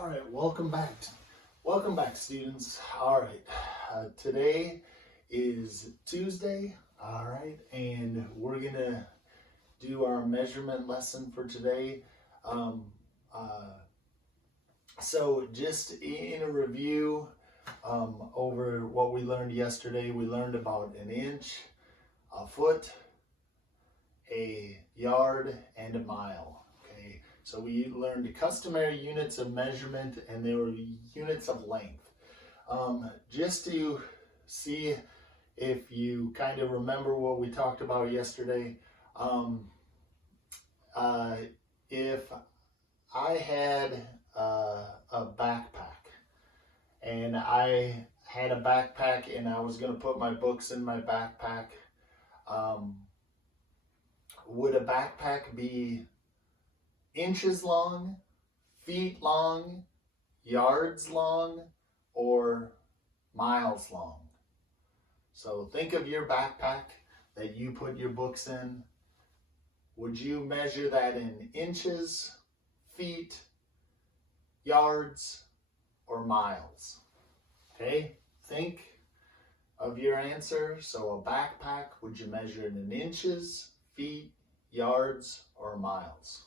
All right, welcome back. Welcome back, students. All right, today is Tuesday. All right, and we're gonna do our measurement lesson for today. Um, so just in a review over what we learned yesterday, we learned about an inch, a foot, a yard, and a mile. Okay, so we learned the customary units of measurement, and they were units of length. Just to see if you kind of remember what we talked about yesterday, if I had a backpack and I had a backpack and I was going to put my books in my backpack, would a backpack be inches long, feet long, yards long, or miles long? So think of your backpack that you put your books in. Would you measure that in inches, feet, yards, or miles? Okay, think of your answer. So a backpack, would you measure it in inches, feet, yards, or miles?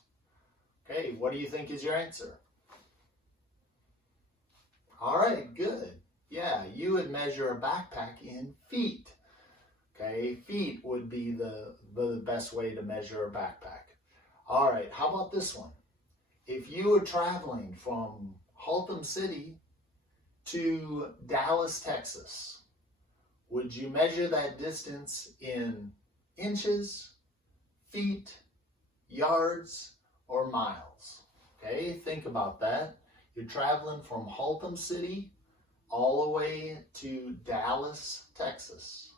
Okay, what do you think is your answer? All right, good. Yeah, you would measure a backpack in feet. Okay, feet would be the best way to measure a backpack. All right, how about this one? If you were traveling from Haltom City to Dallas, Texas, would you measure that distance in inches, feet, yards, or miles? Okay, think about that. You're traveling from Haltom City all the way to Dallas, Texas.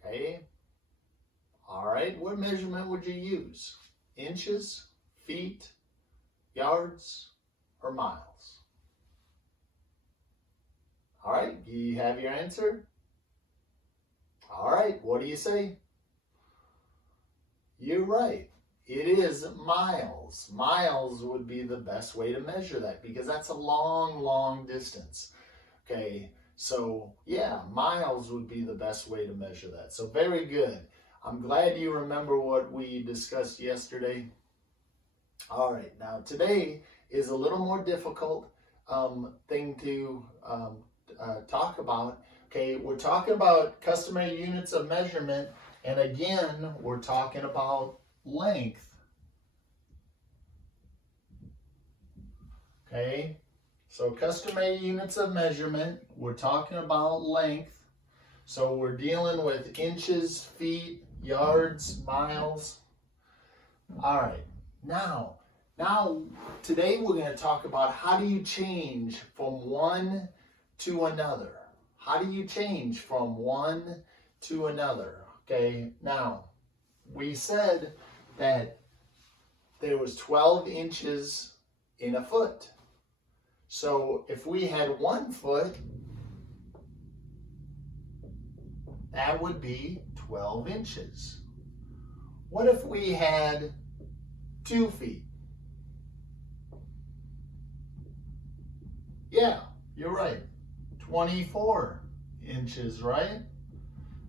Okay, all right, what measurement would you use? Inches, feet, yards, or miles? All right, do you have your answer? All right, what do you say? You're right. It is miles. Miles would be the best way to measure that because that's a long, long distance. Okay, so yeah, miles would be the best way to measure that. So very good. I'm glad you remember what we discussed yesterday. All right, now today is a little more difficult thing to talk about. Okay, we're talking about customary units of measurement, and again, we're talking about length. Okay, so customary units of measurement, we're talking about length. So we're dealing with inches, feet, yards, miles. All right, now today we're going to talk about how do you change from one to another. How do you change from one to another? Okay, now we said that there was 12 inches in a foot. So if we had 1 foot, that would be 12 inches. What if we had 2 feet? Yeah, you're right. 24 inches, right?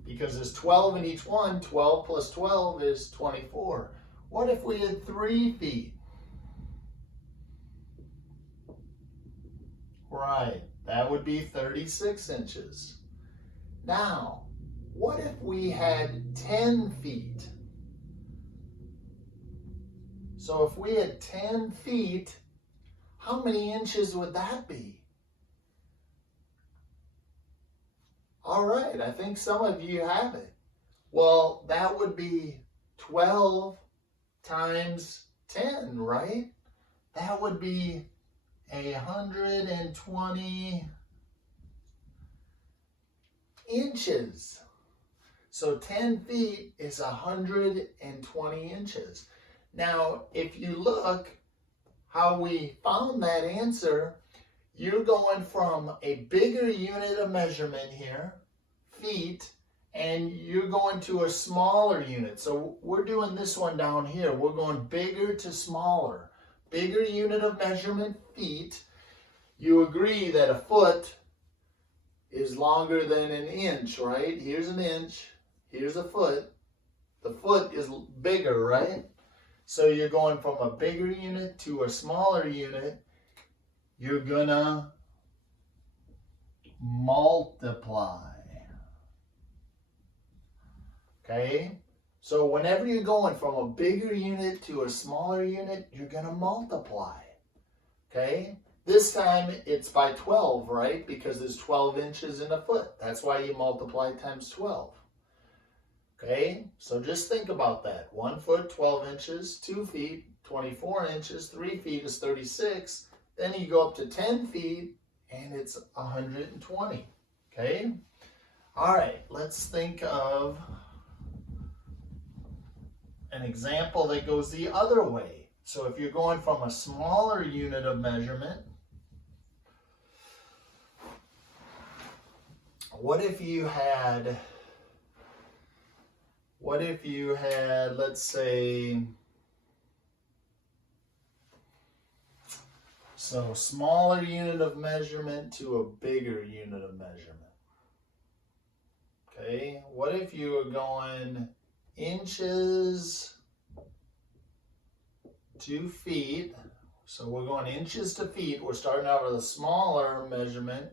Because there's 12 in each one. 12 plus 12 is 24. What if we had 3 feet? Right, that would be 36 inches. Now, what if we had 10 feet? So if we had 10 feet, how many inches would that be? All right, I think some of you have it. Well, that would be 12 times 10, right? That would be 120 inches. So 10 feet is 120 inches. Now, if you look how we found that answer, you're going from a bigger unit of measurement here, feet, and you're going to a smaller unit. So we're doing this one down here. We're going bigger to smaller. bigger unit of measurement, feet, you agree that a foot is longer than an inch, right? Here's an inch, here's a foot. The foot is bigger, right? So you're going from a bigger unit to a smaller unit. You're gonna multiply. Okay? So whenever you're going from a bigger unit to a smaller unit, you're gonna multiply. Okay? This time it's by 12, right? Because there's 12 inches in a foot. That's why you multiply times 12. Okay? So just think about that. 1 foot, 12 inches, 2 feet, 24 inches, 3 feet is 36. Then you go up to 10 feet and it's 120. Okay? All right, let's think of an example that goes the other way. So if you're going from a smaller unit of measurement, what if you had, let's say, so smaller unit of measurement to a bigger unit of measurement. Okay, what if you were going inches to feet? So we're going inches to feet. We're starting out with a smaller measurement.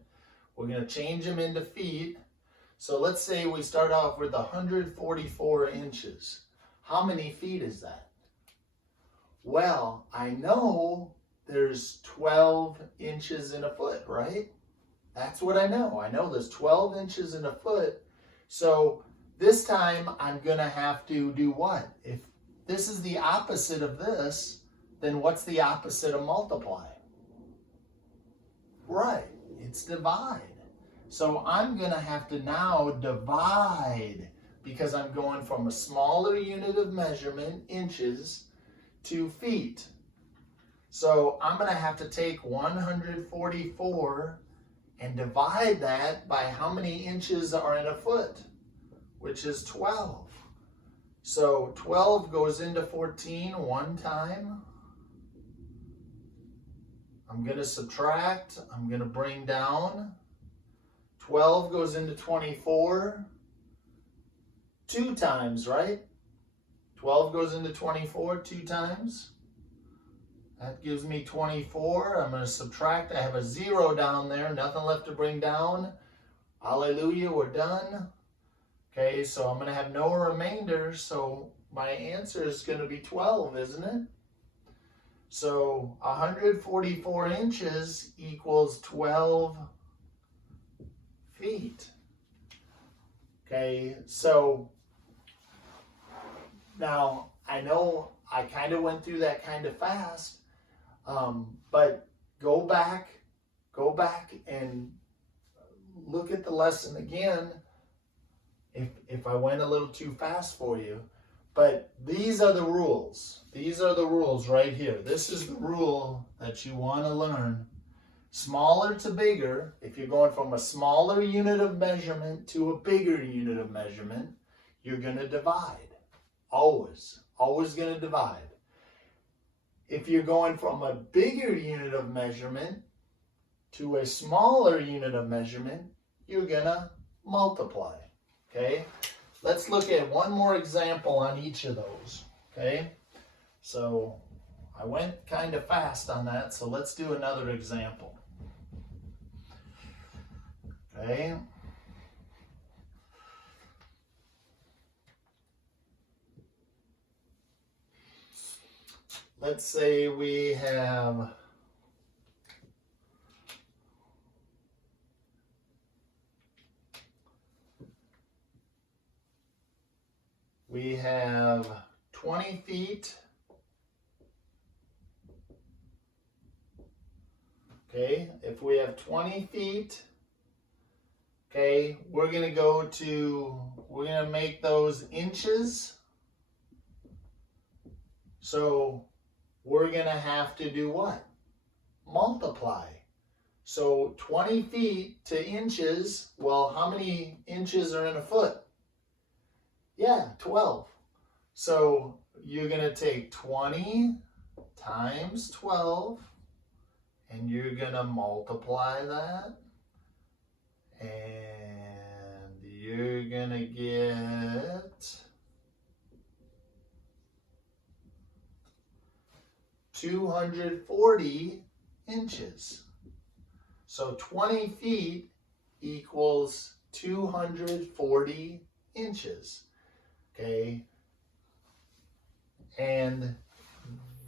We're going to change them into feet. So let's say we start off with 144 inches. How many feet is that? Well, I know there's 12 inches in a foot, right? That's what I know. I know there's 12 inches in a foot. So this time I'm going to have to do what? If this is the opposite of this, then what's the opposite of multiply? Right, it's divide. So I'm going to have to now divide because I'm going from a smaller unit of measurement, inches, to feet. So I'm going to have to take 144 and divide that by how many inches are in a foot, which is 12. So 12 goes into 14 one time. I'm going to subtract. I'm going to bring down. 12 goes into 24 two times, right? 12 goes into 24 two times. That gives me 24. I'm going to subtract. I have a 0 down there. Nothing left to bring down. Hallelujah, we're done. Okay, so I'm going to have no remainder. So my answer is going to be 12, isn't it? So 144 inches equals 12 feet. Okay, so now I know I kind of went through that kind of fast, but go back and look at the lesson again if I went a little too fast for you. But these are the rules. These are the rules right here. This is the rule that you want to learn. Smaller to bigger, if you're going from a smaller unit of measurement to a bigger unit of measurement, you're going to divide. Always going to divide. If you're going from a bigger unit of measurement to a smaller unit of measurement, you're going to multiply. Okay? Let's look at one more example on each of those. Okay? So I went kind of fast on that, so let's do another example. Okay? Let's say we have we have 20 feet. Okay, if we have 20 feet, okay, we're going to make those inches. So we're going to have to do what? Multiply. So 20 feet to inches, well, how many inches are in a foot? Yeah, 12. So you're going to take 20 times 12, and you're going to multiply that, and you're going to get 240 inches. So 20 feet equals 240 inches. Okay? And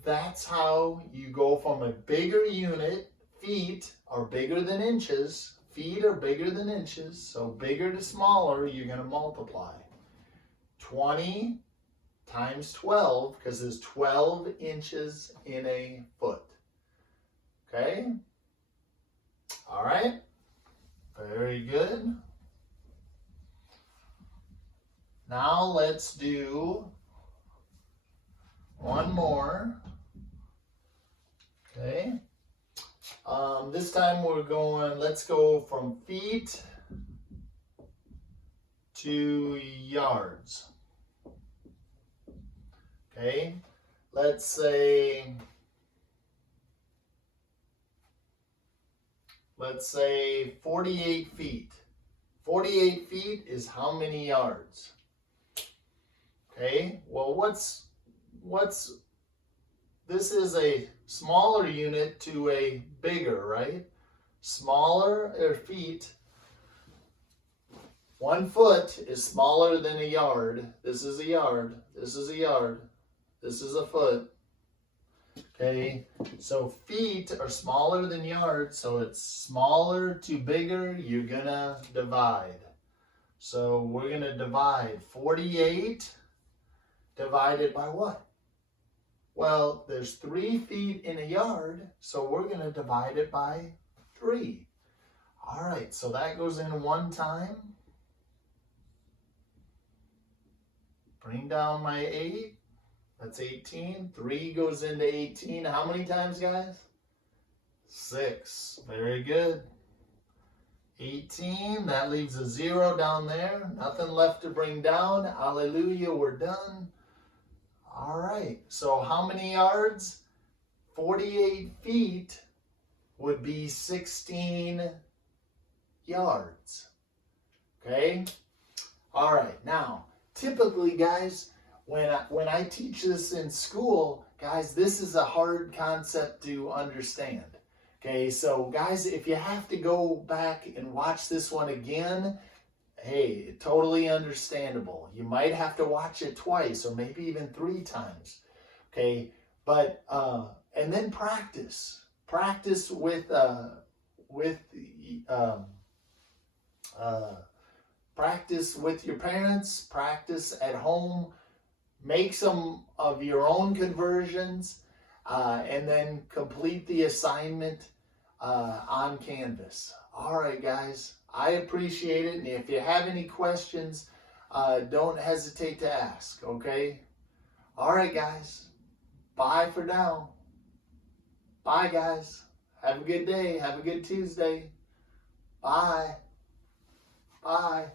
that's how you go from a bigger unit. Feet are bigger than inches. Feet are bigger than inches. So bigger to smaller, you're going to multiply. 20 times 12, because there's 12 inches in a foot. Okay? All right? Very good. Now let's do one more. Okay. This time we're going, let's go from feet to yards. Okay. Let's say 48 feet. 48 feet is how many yards? Okay, well, this is a smaller unit to a bigger, right? Smaller feet. 1 foot is smaller than a yard. This is a yard. This is a yard. This is a foot. Okay, so feet are smaller than yards, so it's smaller to bigger. You're gonna divide. So we're gonna divide 48 divided by what? Well, there's 3 feet in a yard, so we're gonna divide it by 3. All right, so that goes in one time. Bring down my 8. That's 18. 3 goes into 18. How many times, guys? 6. Very good. 18. That leaves a 0 down there. Nothing left to bring down. Hallelujah, we're done. All right. So how many yards? 48 feet would be 16 yards. Okay? All right. Now, typically, guys, when I teach this in school, guys, this is a hard concept to understand. Okay, so guys, if you have to go back and watch this one again, hey, totally understandable. You might have to watch it twice or maybe even 3 times. Okay, but and then practice. Practice with practice with your parents. Practice at home. Make some of your own conversions, and then complete the assignment on Canvas. All right, guys, I appreciate it. And if you have any questions, don't hesitate to ask, okay? All right, guys, bye for now. Bye, guys. Have a good day. Have a good Tuesday. Bye. Bye.